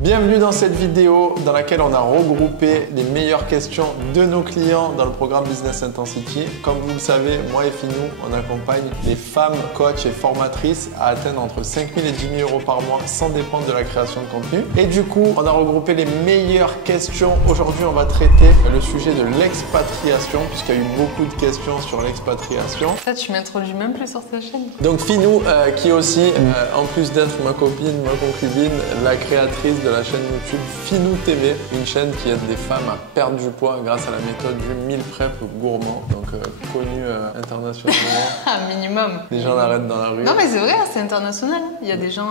Bienvenue dans cette vidéo dans laquelle on a regroupé les meilleures questions de nos clients dans le programme Business Intensity. Comme vous le savez, moi et Finou, on accompagne les femmes coachs et formatrices à atteindre entre 5 000 et 10 000 euros par mois sans dépendre de la création de contenu. Et du coup, on a regroupé les meilleures questions. Aujourd'hui, on va traiter le sujet de l'expatriation puisqu'il y a eu beaucoup de questions sur l'expatriation. Ça, tu m'introduis même plus sur ta chaîne. Donc Finou, qui est aussi, en plus d'être ma copine, ma concubine, la créatrice de la chaîne YouTube Finou TV, une chaîne qui aide les femmes à perdre du poids grâce à la méthode du meal prep gourmand, donc connue internationalement. Un minimum. Les gens l'arrêtent dans la rue. Non mais c'est vrai, c'est international. Il y a des gens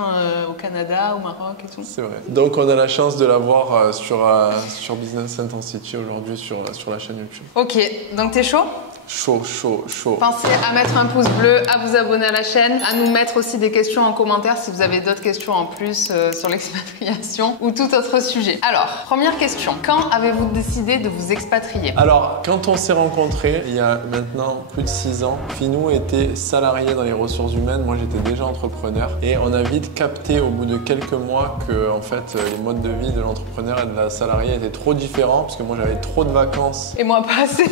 au Canada, au Maroc et tout. C'est vrai. Donc on a la chance de la voir sur Business Intensity aujourd'hui sur la chaîne YouTube. Ok, donc t'es chaud? Chaud, chaud, chaud. Pensez à mettre un pouce bleu, à vous abonner à la chaîne, à nous mettre aussi des questions en commentaire si vous avez d'autres questions en plus sur l'expatriation ou tout autre sujet. Alors, première question. Quand avez-vous décidé de vous expatrier? Alors, quand on s'est rencontrés, il y a maintenant plus de 6 ans, Finou était salarié dans les ressources humaines, moi j'étais déjà entrepreneur et on a vite capté au bout de quelques mois que en fait les modes de vie de l'entrepreneur et de la salariée étaient trop différents parce que moi j'avais trop de vacances. Et moi pas assez.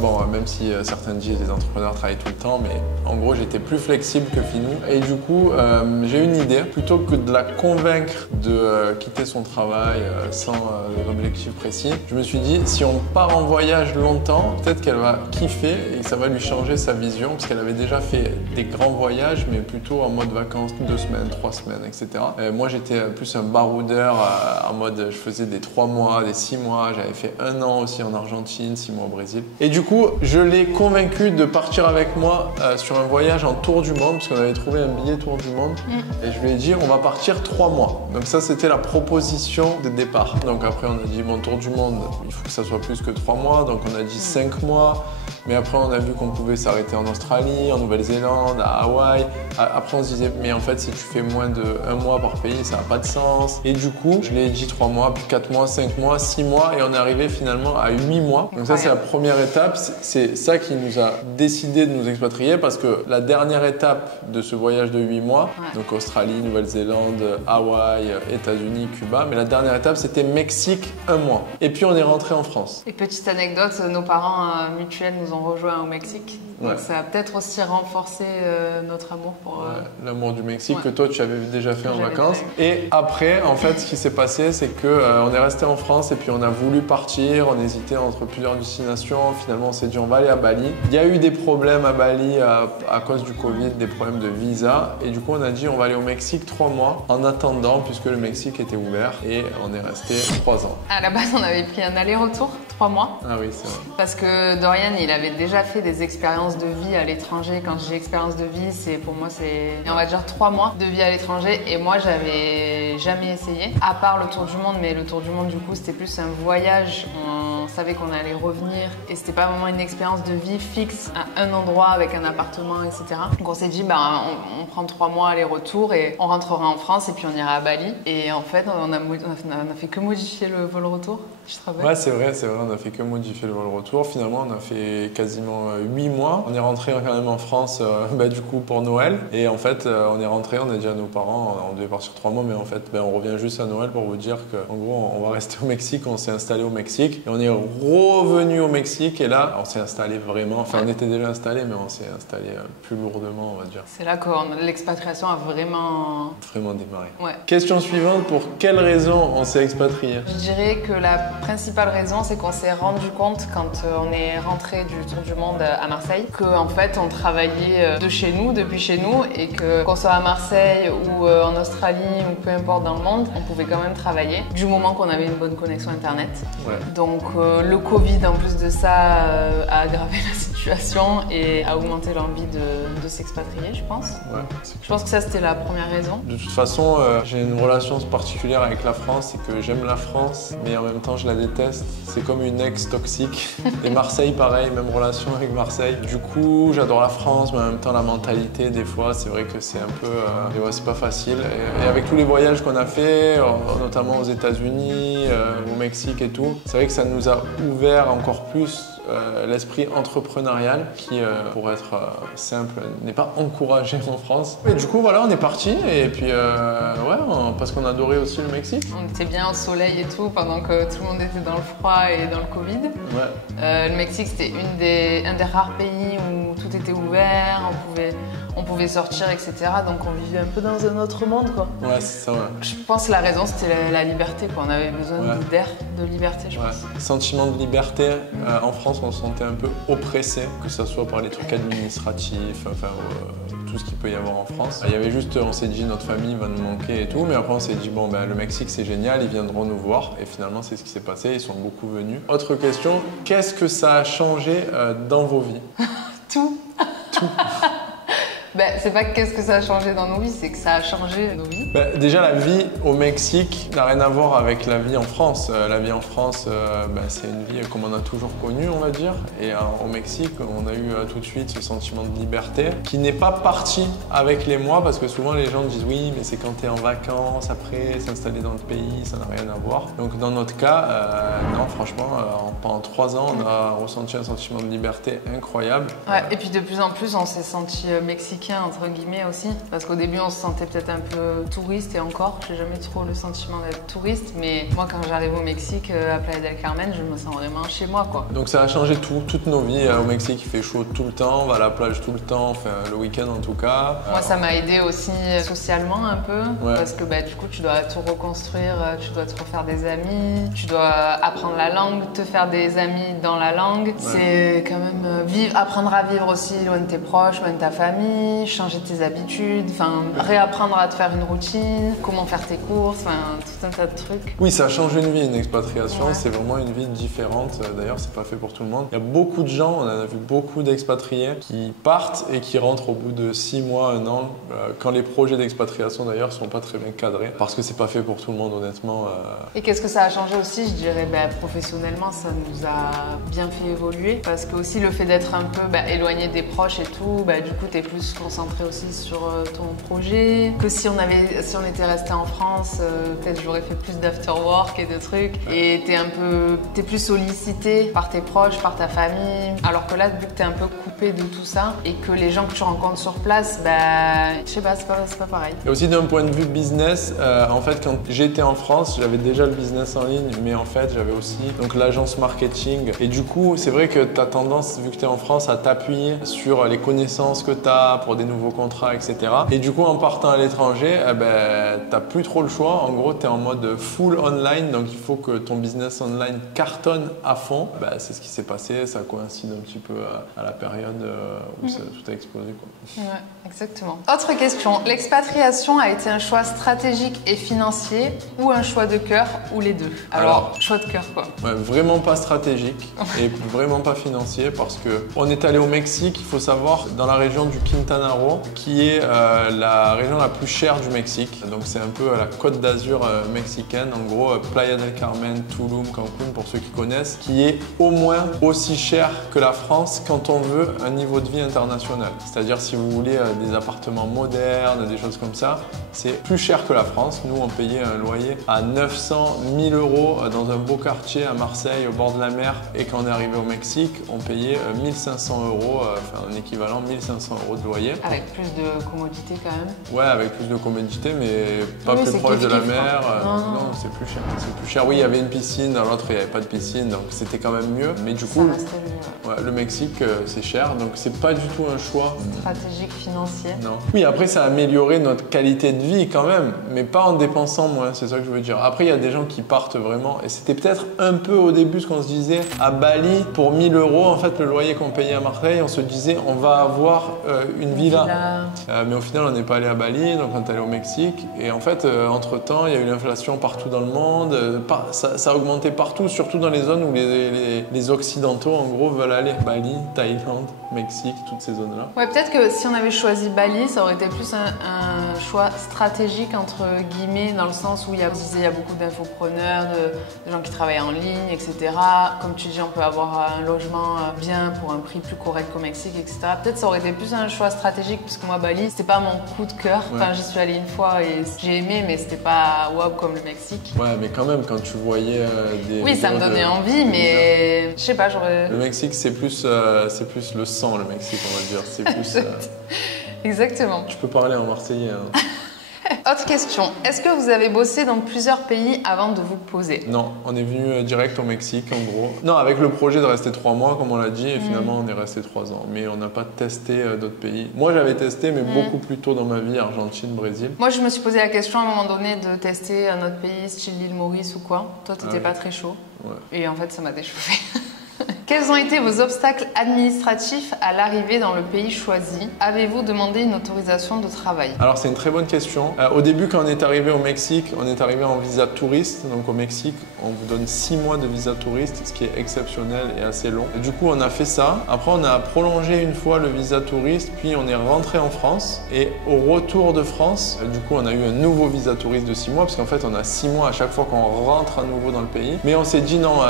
Bon, même si certains disent que les entrepreneurs travaillent tout le temps, mais en gros, j'étais plus flexible que Finou. Et du coup, j'ai une idée. Plutôt que de la convaincre de quitter son travail sans objectif précis, je me suis dit, si on part en voyage longtemps, peut-être qu'elle va kiffer et ça va lui changer sa vision, parce qu'elle avait déjà fait des grands voyages, mais plutôt en mode vacances, 2 semaines, 3 semaines, etc. Moi, j'étais plus un baroudeur en mode, je faisais des 3 mois, des 6 mois, j'avais fait 1 an aussi en Argentine, 6 mois au Brésil. Et du coup, je l'ai convaincu de partir avec moi sur un voyage en tour du monde, parce qu'on avait trouvé un billet tour du monde. Et je lui ai dit, on va partir 3 mois. Donc ça, c'était la proposition de départ. Donc après, on a dit, bon, tour du monde, il faut que ça soit plus que 3 mois. Donc on a dit 5 mois. Mais après, on a vu qu'on pouvait s'arrêter en Australie, en Nouvelle-Zélande, à Hawaï. Après, on se disait, mais en fait, si tu fais moins de 1 mois par pays, ça n'a pas de sens. Et du coup, je l'ai dit 3 mois, puis 4 mois, 5 mois, 6 mois. Et on est arrivé finalement à 8 mois. Donc ça, c'est la première étape. C'est ça qui nous a décidé de nous expatrier parce que la dernière étape de ce voyage de 8 mois, donc Australie, Nouvelle-Zélande, Hawaï, États-Unis, Cuba, mais la dernière étape, c'était Mexique, 1 mois. Et puis, on est rentré en France. Et petite anecdote, nos parents mutuels nous ont rejoints au Mexique. Donc ça a peut-être aussi renforcé notre amour pour... l'amour du Mexique que toi tu avais déjà fait en vacances. Et après, en fait, ce qui s'est passé, c'est qu'on est resté en France et puis on a voulu partir, on hésitait entre plusieurs destinations. Finalement, on s'est dit on va aller à Bali. Il y a eu des problèmes à Bali à cause du Covid, des problèmes de visa. Et du coup, on a dit on va aller au Mexique 3 mois en attendant puisque le Mexique était ouvert et on est resté 3 ans. À la base, on avait pris un aller-retour, 3 mois. Ah oui, c'est vrai. Parce que Dorian, il avait déjà fait des expériences de vie à l'étranger. Quand j'ai expérience de vie, pour moi, c'est on va dire 3 mois de vie à l'étranger. Et moi, j'avais jamais essayé, à part le tour du monde. Mais le tour du monde, du coup, c'était plus un voyage. On savait qu'on allait revenir et c'était pas vraiment une expérience de vie fixe à un endroit avec un appartement, etc. Donc on s'est dit, on prend 3 mois aller-retour et on rentrera en France et puis on ira à Bali. Et en fait, on a fait que modifier le vol retour. Je te rappelle. Ouais, c'est vrai, on a fait que modifier le vol retour. Finalement, on a fait quasiment 8 mois. On est rentré quand même en France du coup pour Noël. Et en fait, on est rentré, on a dit à nos parents, on devait partir 3 mois, mais en fait, on revient juste à Noël pour vous dire qu'en gros, on va rester au Mexique. On s'est installé au Mexique et on est revenu au Mexique. Et là, on s'est installé vraiment. Enfin, on était déjà installé, mais on s'est installé plus lourdement, on va dire. C'est là que l'expatriation a vraiment démarré. Ouais. Question suivante, pour quelle raison on s'est expatrié? Je dirais que la principale raison, c'est qu'on s'est rendu compte quand on est rentré du tour du monde à Marseille qu'en fait on travaillait de chez nous, depuis chez nous, et qu'on soit à Marseille ou en Australie ou peu importe dans le monde, on pouvait quand même travailler du moment qu'on avait une bonne connexion internet. Ouais. Donc le Covid en plus de ça a aggravé la situation et a augmenté l'envie de s'expatrier, je pense. Ouais, je pense que ça c'était la première raison. De toute façon, j'ai une relation particulière avec la France, c'est que j'aime la France, mais en même temps je la déteste. C'est comme une ex toxique. Et Marseille, pareil, même relation avec Marseille. Du coup, j'adore la France, mais en même temps la mentalité, des fois, c'est vrai que c'est un peu... ouais, c'est pas facile. Et avec tous les voyages qu'on a fait, notamment aux États-Unis, au Mexique et tout, c'est vrai que ça nous a ouvert encore plus l'esprit entrepreneurial entrepreneuriale qui, pour être simple, n'est pas encouragée en France. Et du coup, voilà, on est parti et puis parce qu'on adorait aussi le Mexique. On était bien au soleil et tout pendant que tout le monde était dans le froid et dans le Covid. Le Mexique, c'était un des rares pays où tout était ouvert, on pouvait sortir, etc. Donc on vivait un peu dans un autre monde, quoi. Ouais, c'est ça, ouais. Je pense que la raison, c'était la liberté, quoi. On avait besoin d'air, de liberté, je pense. Sentiment de liberté. En France, on se sentait un peu oppressé, que ce soit par les trucs administratifs, tout ce qu'il peut y avoir en France. Il y avait juste, on s'est dit, notre famille va nous manquer et tout, mais après on s'est dit, bon, le Mexique c'est génial, ils viendront nous voir. Et finalement, c'est ce qui s'est passé, ils sont beaucoup venus. Autre question, qu'est-ce que ça a changé dans vos vies? Tout. Tout. C'est pas qu'est-ce que ça a changé dans nos vies, c'est que ça a changé nos vies. Déjà, la vie au Mexique n'a rien à voir avec la vie en France. La vie en France, c'est une vie comme on a toujours connue, on va dire. Et au Mexique, on a eu tout de suite ce sentiment de liberté qui n'est pas parti avec les mois parce que souvent les gens disent oui, mais c'est quand tu es en vacances, après s'installer dans le pays, ça n'a rien à voir. Donc dans notre cas, non, franchement, pendant 3 ans, on a ressenti un sentiment de liberté incroyable. Ouais, et puis de plus en plus, on s'est senti mexicain entre guillemets aussi, parce qu'au début on se sentait peut-être un peu touriste et encore, j'ai jamais trop le sentiment d'être touriste, mais moi quand j'arrive au Mexique, à Playa del Carmen, je me sens vraiment chez moi, quoi. Donc ça a changé toutes nos vies. Au Mexique il fait chaud tout le temps, on va à la plage tout le temps, enfin le week-end en tout cas. Moi ça m'a aidé aussi socialement un peu, parce que du coup tu dois tout reconstruire, tu dois te refaire des amis, tu dois apprendre la langue, te faire des amis dans la langue. C'est quand même apprendre à vivre aussi loin de tes proches, loin de ta famille, changer tes habitudes, réapprendre à te faire une routine, comment faire tes courses, tout un tas de trucs. Oui, ça change une vie, une expatriation, c'est vraiment une vie différente. D'ailleurs, c'est pas fait pour tout le monde. Il y a beaucoup de gens, on en a vu beaucoup d'expatriés qui partent et qui rentrent au bout de 6 mois, 1 an, quand les projets d'expatriation d'ailleurs sont pas très bien cadrés, parce que c'est pas fait pour tout le monde, honnêtement. Et qu'est-ce que ça a changé aussi? Je dirais, professionnellement, ça nous a bien fait évoluer, parce que aussi le fait d'être un peu éloigné des proches et tout, du coup, t'es plus concentré aussi sur ton projet, que si on était resté en France, peut-être j'aurais fait plus d'after work et de trucs, et t'es plus sollicité par tes proches, par ta famille, alors que là, vu que t'es un peu coupé de tout ça, et que les gens que tu rencontres sur place, je sais pas, c'est pas pareil. Et aussi d'un point de vue business, en fait, quand j'étais en France, j'avais déjà le business en ligne, mais en fait, j'avais aussi donc l'agence marketing, et du coup, c'est vrai que t'as tendance, vu que t'es en France, à t'appuyer sur les connaissances que t'as pour des nouveaux contrats, etc. Et du coup, en partant à l'étranger, t'as plus trop le choix. En gros, tu es en mode full online, donc il faut que ton business online cartonne à fond. C'est ce qui s'est passé, ça coïncide un petit peu à la période où tout a explosé, quoi. Ouais, exactement. Autre question, l'expatriation a été un choix stratégique et financier ou un choix de cœur ou les deux? Alors choix de cœur, quoi. Ouais, vraiment pas stratégique et vraiment pas financier parce que on est allé au Mexique, il faut savoir, dans la région du Quintana Roo, qui est la région la plus chère du Mexique. Donc c'est un peu la côte d'Azur mexicaine, en gros Playa del Carmen, Tulum, Cancun pour ceux qui connaissent, qui est au moins aussi cher que la France quand on veut un niveau de vie international. C'est-à-dire si vous voulez des appartements modernes, des choses comme ça, c'est plus cher que la France. Nous on payait un loyer à 900 000 euros dans un beau quartier à Marseille au bord de la mer, et quand on est arrivé au Mexique on payait 1500 euros, un équivalent 1500 euros de loyer. Avec plus de commodité quand même. Ouais, avec plus de commodité, mais pas plus proche de la mer. Non, c'est plus cher. C'est plus cher. Oui, il y avait une piscine, dans l'autre il n'y avait pas de piscine, donc c'était quand même mieux. Mais du coup, le Mexique, c'est cher, donc c'est pas du tout un choix stratégique, financier. Non. Oui, après ça a amélioré notre qualité de vie quand même, mais pas en dépensant moins, c'est ça que je veux dire. Après, il y a des gens qui partent vraiment, et c'était peut-être un peu au début ce qu'on se disait, à Bali, pour 1000 euros, en fait, le loyer qu'on payait à Marseille, on se disait on va avoir une villa. Mais au final, on n'est pas allé à Bali, donc on est allé au Mexique. Et en fait, entre-temps, il y a eu l'inflation partout dans le monde. Ça a augmenté partout, surtout dans les zones où les Occidentaux, en gros, veulent aller. Bali, Thaïlande, Mexique, toutes ces zones-là. Ouais, peut-être que si on avait choisi Bali, ça aurait été plus un choix stratégique, entre guillemets, dans le sens où il y a beaucoup d'infopreneurs, de gens qui travaillent en ligne, etc. Comme tu dis, on peut avoir un logement bien pour un prix plus correct qu'au Mexique, etc. Peut-être ça aurait été plus un choix stratégique, puisque moi, Bali, c'était pas mon coup de cœur. Enfin, j'y suis allée une fois et j'ai aimé, mais c'était pas wow comme le Mexique. Mexique. Ouais, mais quand même, quand tu voyais des... Oui, ça me donnait envie, mais je sais pas, j'aurais... Le Mexique, c'est plus le sang, le Mexique, on va dire. C'est plus... Exactement. Je peux parler en marseillais. Hein. Autre question. Est-ce que vous avez bossé dans plusieurs pays avant de vous poser? Non, on est venu direct au Mexique, en gros. Non, avec le projet de rester 3 mois, comme on l'a dit, et finalement, on est resté 3 ans. Mais on n'a pas testé d'autres pays. Moi, j'avais testé, mais beaucoup plus tôt dans ma vie, Argentine, Brésil. Moi, je me suis posé la question à un moment donné de tester un autre pays, style l'île Maurice ou quoi. Toi, t'étais pas très chaud. Ouais. Et en fait, ça m'a déchauffé. Quels ont été vos obstacles administratifs à l'arrivée dans le pays choisi? Avez-vous demandé une autorisation de travail? Alors c'est une très bonne question. Au début, quand on est arrivé au Mexique, on est arrivé en visa touriste. Donc au Mexique, on vous donne 6 mois de visa touriste, ce qui est exceptionnel et assez long. Et du coup, on a fait ça. Après, on a prolongé une fois le visa touriste, puis on est rentré en France. Et au retour de France, du coup, on a eu un nouveau visa touriste de 6 mois, parce qu'en fait, on a 6 mois à chaque fois qu'on rentre à nouveau dans le pays. Mais on s'est dit non,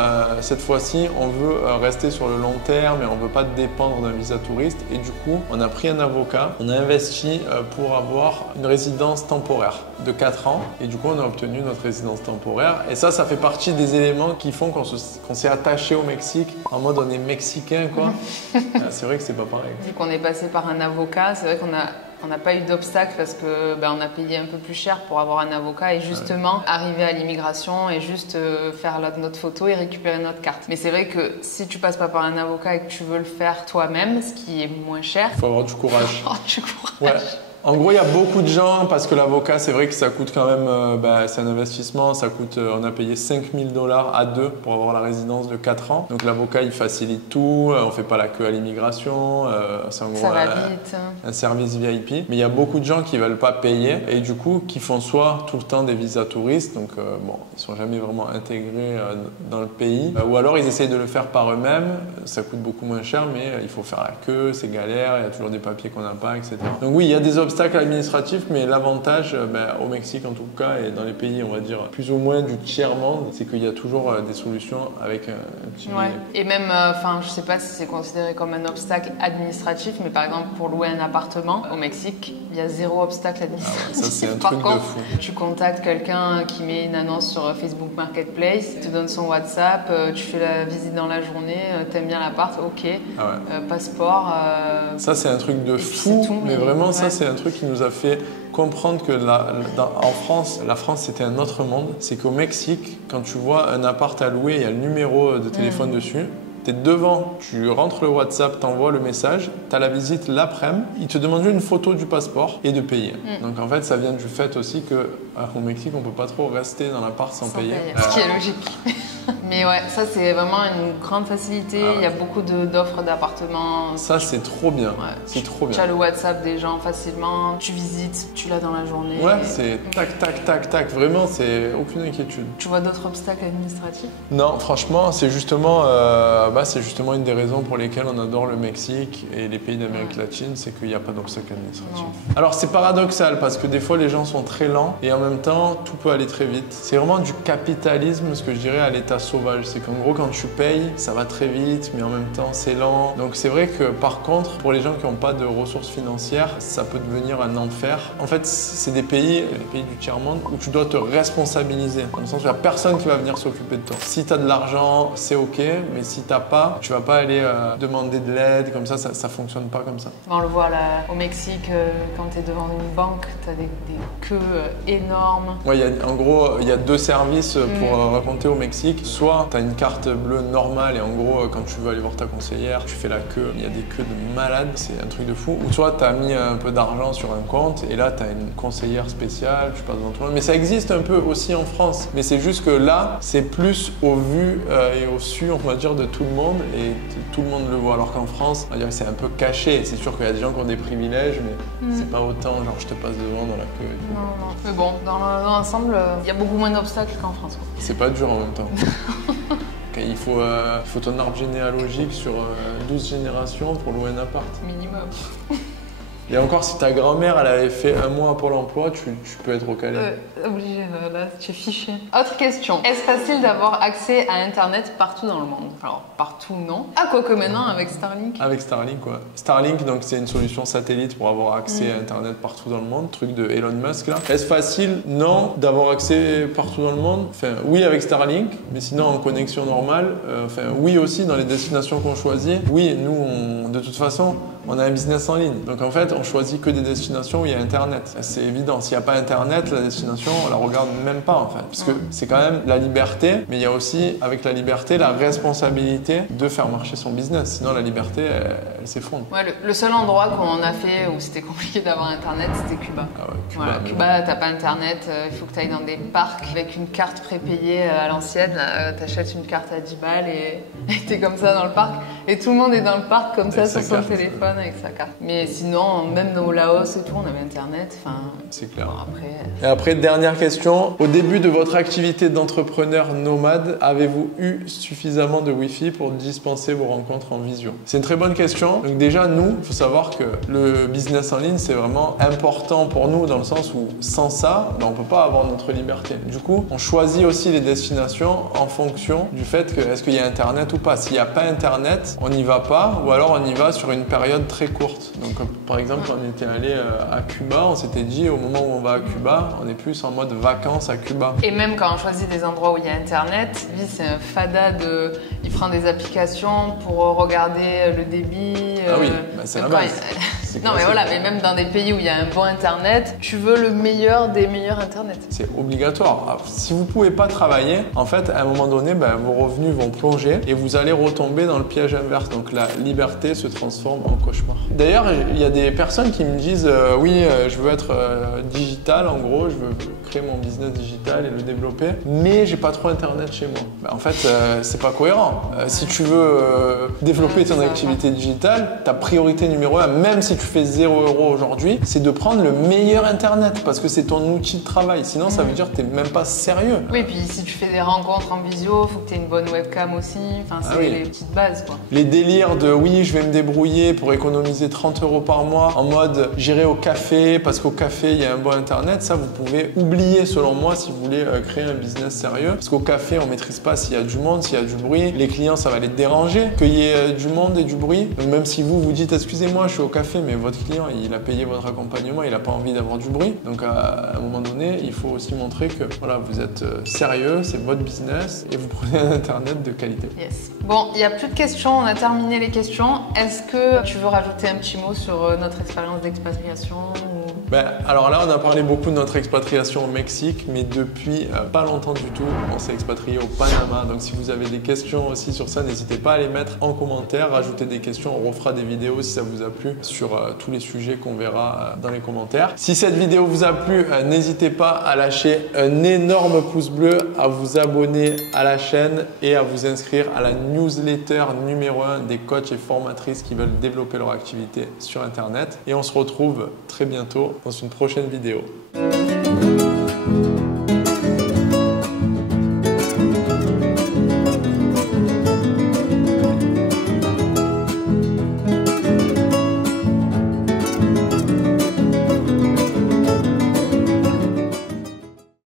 cette fois-ci, on veut rester sur le long terme et on ne veut pas dépendre d'un visa touriste. Et du coup, on a pris un avocat, on a investi pour avoir une résidence temporaire de 4 ans. Et du coup, on a obtenu notre résidence temporaire. Et ça fait partie des éléments qui font qu'on s'est attaché au Mexique en mode on est mexicain, quoi. C'est vrai que c'est pas pareil. Vu qu'on est passé par un avocat, c'est vrai qu'on n'a pas eu d'obstacle parce que on a payé un peu plus cher pour avoir un avocat et justement arriver à l'immigration et juste faire notre photo et récupérer notre carte. Mais c'est vrai que si tu passes pas par un avocat et que tu veux le faire toi-même, ce qui est moins cher, il faut avoir du courage. faut avoir du courage. Ouais. En gros, il y a beaucoup de gens, parce que l'avocat, c'est vrai que ça coûte quand même, c'est un investissement, ça coûte, on a payé 5 000 $ à 2 pour avoir la résidence de 4 ans. Donc l'avocat, il facilite tout, on ne fait pas la queue à l'immigration, c'est en gros un service VIP. Mais il y a beaucoup de gens qui ne veulent pas payer et du coup, qui font soit tout le temps des visas touristes, donc ils ne sont jamais vraiment intégrés dans le pays, ou alors ils essayent de le faire par eux-mêmes, ça coûte beaucoup moins cher, mais il faut faire la queue, c'est galère, il y a toujours des papiers qu'on n'a pas, etc. Donc oui, il y a des obstacles administratifs, mais l'avantage au Mexique en tout cas et dans les pays on va dire plus ou moins du tiers-monde, c'est qu'il y a toujours des solutions avec un petit billet. Et même, je sais pas si c'est considéré comme un obstacle administratif, mais par exemple pour louer un appartement au Mexique, il y a 0 obstacle administratif. Ça c'est un par truc contre, de fou. Tu contactes quelqu'un qui met une annonce sur Facebook Marketplace, il te donne son WhatsApp, tu fais la visite dans la journée, t'aimes bien l'appart, ok, passeport. Ça c'est un truc de fou, tout, mais vraiment ça c'est un truc qui nous a fait comprendre que en France, la France c'était un autre monde. C'est qu'au Mexique, quand tu vois un appart à louer, il y a le numéro de téléphone dessus. Tu es devant, tu rentres le WhatsApp, t'envoies le message, tu as la visite l'après-midi, il te demande une photo du passeport et de payer. Donc en fait, ça vient du fait aussi qu'au Mexique, on ne peut pas trop rester dans l'appart sans payer. Ce qui est logique. Mais ouais, ça c'est vraiment une grande facilité. Il y a beaucoup d'offres d'appartements. Ça c'est trop bien. Ouais. C'est trop bien. Tu as le WhatsApp des gens facilement, tu visites, tu l'as dans la journée. Ouais, c'est tac, tac, tac, tac. Vraiment, c'est aucune inquiétude. Tu vois d'autres obstacles administratifs? Non, franchement, c'est justement une des raisons pour lesquelles on adore le Mexique et les pays d'Amérique latine, c'est qu'il n'y a pas d'obstacles administratifs. Alors c'est paradoxal parce que des fois les gens sont très lents et en même temps tout peut aller très vite. C'est vraiment du capitalisme, ce que je dirais à l'état sauvage. C'est qu'en gros quand tu payes, ça va très vite mais en même temps c'est lent. Donc c'est vrai que par contre, pour les gens qui n'ont pas de ressources financières, ça peut devenir un enfer. En fait, c'est des pays, les pays du tiers-monde, où tu dois te responsabiliser. Dans le sens où il n'y a personne qui va venir s'occuper de toi. Si tu as de l'argent, c'est ok, mais si tu n'as pas, tu vas pas aller demander de l'aide, comme ça fonctionne pas comme ça. On le voit là, au Mexique, quand tu es devant une banque, tu as des queues énormes. Ouais, en gros, il y a 2 services pour raconter au Mexique. Soit tu as une carte bleue normale et en gros, quand tu veux aller voir ta conseillère, tu fais la queue, il y a des queues de malades, c'est un truc de fou. Ou soit tu as mis un peu d'argent sur un compte et là tu as une conseillère spéciale, tu passes devant tout le monde. Mais ça existe un peu aussi en France. Mais c'est juste que là, c'est plus au vu et au su, on va dire, de tout le monde. Et tout le monde le voit, alors qu'en France, on va dire que c'est un peu caché. C'est sûr qu'il y a des gens qui ont des privilèges, mais c'est pas autant, genre je te passe devant dans la queue et tout. Non. Mais bon, dans l'ensemble, il y a beaucoup moins d'obstacles qu'en France. C'est pas dur en même temps. Il faut ton arbre généalogique sur 12 générations pour louer un appart. Minimum. Et encore, si ta grand-mère, elle avait fait un mois à Pôle emploi, tu peux être recalé. Obligé, là, tu es fiché. Autre question. Est-ce facile d'avoir accès à Internet partout dans le monde? Alors, partout, non. Ah, quoique maintenant, avec Starlink. Avec Starlink, ouais. Starlink, donc, c'est une solution satellite pour avoir accès à Internet partout dans le monde. Truc de Elon Musk, là. Est-ce facile? Non, d'avoir accès partout dans le monde. Enfin, oui, avec Starlink, mais sinon, en connexion normale. Enfin, oui aussi, dans les destinations qu'on choisit. Oui, nous, de toute façon, on a un business en ligne. Donc, en fait, on choisit que des destinations où il y a Internet. C'est évident. S'il n'y a pas Internet, la destination, on la regarde même pas, en fait. Parce que c'est quand même la liberté, mais il y a aussi, avec la liberté, la responsabilité de faire marcher son business. Sinon, la liberté, elle s'effondre. Ouais, le seul endroit qu'on a fait où c'était compliqué d'avoir Internet, c'était Cuba. Ah ouais, Cuba. Voilà, Cuba, t'as pas Internet, il faut que tu ailles dans des parcs avec une carte prépayée à l'ancienne. T'achètes une carte à 10 balles et t'es comme ça dans le parc. Et tout le monde est dans le parc comme ça sur son téléphone avec sa carte. Mais sinon, même au Laos et tout, on avait Internet. Enfin, c'est clair. Bon, après... Et après, dernière question. Au début de votre activité d'entrepreneur nomade, avez-vous eu suffisamment de Wi-Fi pour dispenser vos rencontres en visio? C'est une très bonne question. Donc déjà, nous, il faut savoir que le business en ligne, c'est vraiment important pour nous dans le sens où sans ça, on ne peut pas avoir notre liberté. Du coup, on choisit aussi les destinations en fonction du fait que est-ce qu'il y a Internet ou pas. S'il n'y a pas Internet, on n'y va pas ou alors on y va sur une période très courte. Donc par exemple, on était allé à Cuba, on s'était dit au moment où on va à Cuba, on est plus en mode vacances à Cuba. Et même quand on choisit des endroits où il y a Internet, lui c'est un fada de... Il prend des applications pour regarder le débit. Ah oui, bah c'est la base. Non mais voilà, mais même dans des pays où il y a un bon Internet, tu veux le meilleur des meilleurs Internet. C'est obligatoire. Alors, si vous ne pouvez pas travailler, en fait, à un moment donné, vos revenus vont plonger et vous allez retomber dans le piège inverse. Donc la liberté se transforme en cauchemar. D'ailleurs, il y a des personnes qui me disent oui, je veux être digital, en gros, je veux créer mon business digital et le développer, mais j'ai pas trop Internet chez moi. En fait, c'est pas cohérent. Si tu veux développer ton activité digitale, ta priorité numéro 1, même si tu fais 0 € aujourd'hui, c'est de prendre le meilleur Internet parce que c'est ton outil de travail. Sinon, ça veut dire que tu n'es même pas sérieux. Oui, puis si tu fais des rencontres en visio, il faut que tu aies une bonne webcam aussi. Enfin, c'est les petites bases, quoi. Les délires de oui, je vais me débrouiller pour économiser 30 € par mois en mode j'irai au café parce qu'au café, il y a un bon Internet. Ça, vous pouvez oublier selon moi si vous voulez créer un business sérieux. Parce qu'au café, on ne maîtrise pas s'il y a du monde, s'il y a du bruit. Les clients, ça va les déranger qu'il y ait du monde et du bruit. Donc même si vous dites excusez-moi, je suis au café, mais votre client, il a payé votre accompagnement, il n'a pas envie d'avoir du bruit. Donc à un moment donné, il faut aussi montrer que voilà, vous êtes sérieux, c'est votre business et vous prenez un Internet de qualité. Yes. Bon, il n'y a plus de questions, on a terminé les questions. Est-ce que tu veux rajouter un petit mot sur notre expérience d'expatriation ou... Alors là, on a parlé beaucoup de notre expatriation au Mexique, mais depuis pas longtemps du tout, on s'est expatrié au Panama. Donc si vous avez des questions aussi sur ça, n'hésitez pas à les mettre en commentaire, rajoutez des questions, on refera des vidéos si ça vous a plu sur tous les sujets qu'on verra dans les commentaires. Si cette vidéo vous a plu, n'hésitez pas à lâcher un énorme pouce bleu, à vous abonner à la chaîne et à vous inscrire à la newsletter numéro 1 des coachs et formatrices qui veulent développer leur activité sur Internet. Et on se retrouve très bientôt dans une prochaine vidéo.